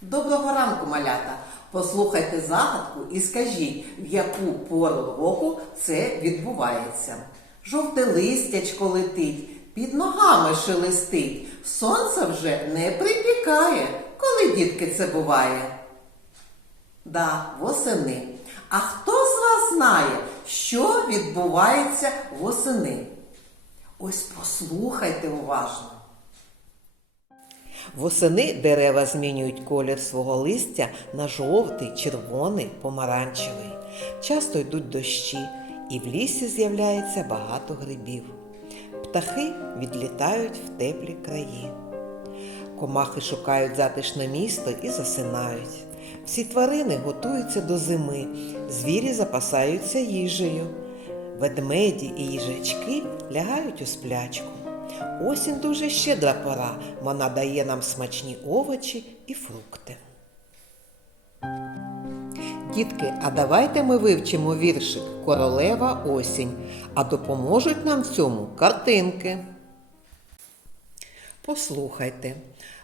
Доброго ранку, малята! Послухайте загадку і скажіть, в яку пору року це відбувається. Жовте листячко летить, під ногами шелестить, сонце вже не припікає. Коли дітки це буває? Да, восени. А хто з вас знає, що відбувається восени? Ось послухайте уважно. Восени дерева змінюють колір свого листя на жовтий, червоний, помаранчевий. Часто йдуть дощі, і в лісі з'являється багато грибів. Птахи відлітають в теплі краї. Комахи шукають затишне місто і засинають. Всі тварини готуються до зими, звірі запасаються їжею. Ведмеді і їжачки лягають у сплячку. Осінь дуже щедра пора, вона дає нам смачні овочі і фрукти. Дітки, а давайте ми вивчимо віршик Королева осінь, а допоможуть нам в цьому картинки. Послухайте,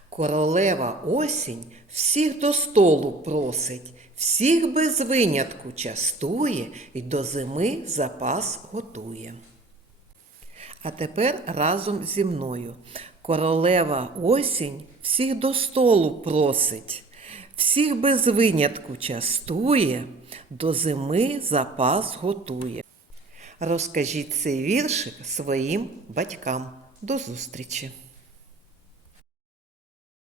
королева осінь всіх до столу просить, всіх без винятку частує і до зими запас готує. А тепер разом зі мною. Королева осінь всіх до столу просить, всіх без винятку частує, до зими запас готує. Розкажіть цей віршик своїм батькам. До зустрічі!